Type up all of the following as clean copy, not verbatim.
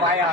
பாயா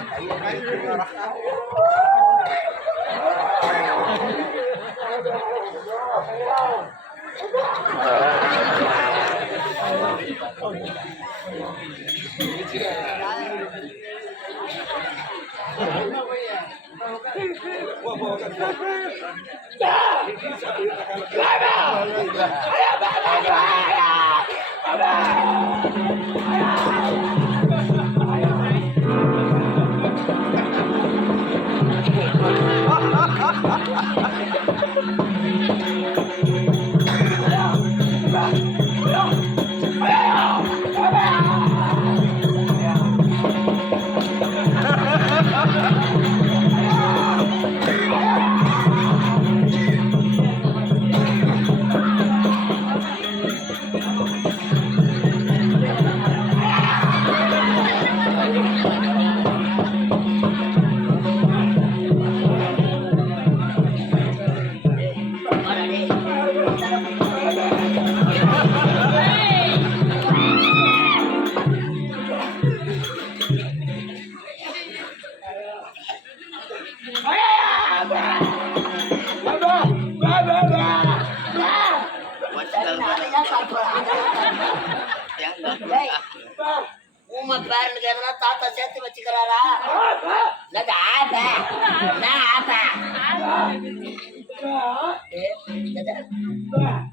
உமா பேரனுக்கு எதனா தாத்தா சேர்த்து வச்சுக்கிறாரா?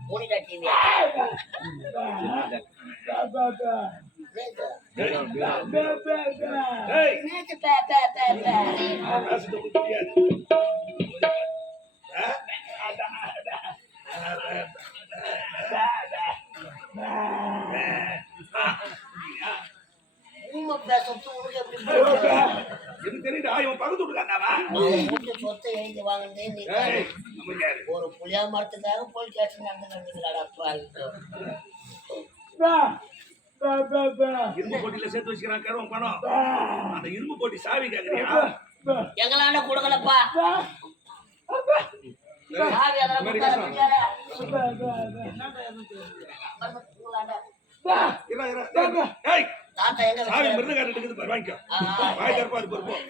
மூணிடா டிவி சொத்தை எழுதி வாங்கினே ஒரு புளியா மரத்துக்காக போய் கேட்டு நடந்துக்கிறாடா. இரும்பு போட்டியில சேர்த்து வச்சுக்கிறான் பணம். அந்த இரும்பு போட்டி சாவி கேக்குறியா? எங்களாண்ட கொடுக்கலப்பா. சாவி தாத்தா எங்க சாவி மிருது காட்டுக்கு வாங்கிக்கோ. வாய் தரப்பாது பொறுப்போம்.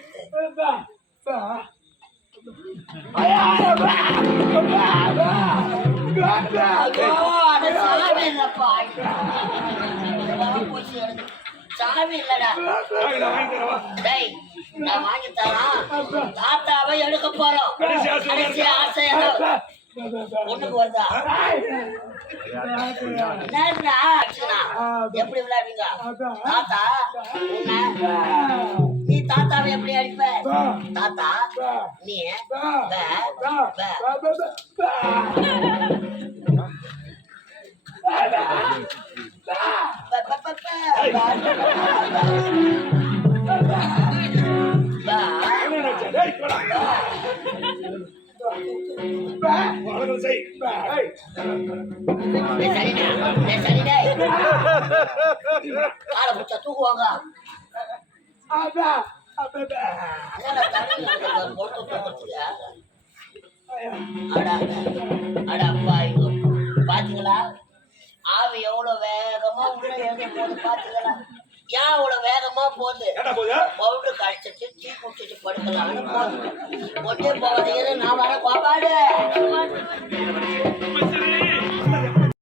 சாவி இல்லடா. நான் வாங்கி தரேன். தாத்தாவை எடுக்க போறோம். ஒண்ணுக்கு வருதா? எப்படி விளையாடுவீங்க? தாத்தா நீ தாத்தாவை எப்படி அடிப்ப? தாத்தா நீ தூக்குவாங்க. பாத்தீங்களா ஆவி எவ்வளவு வேகமா உள்ள எழுத போது? பாத்தீங்களா ஏன் அவ்வளவு வேகமா போகுது? பவுடர் கழிச்சிட்டு டீ குடிச்சிட்டு படுக்கலாம்னு போகுது. ஒன்றே போவதையில நான் வர கோபாடு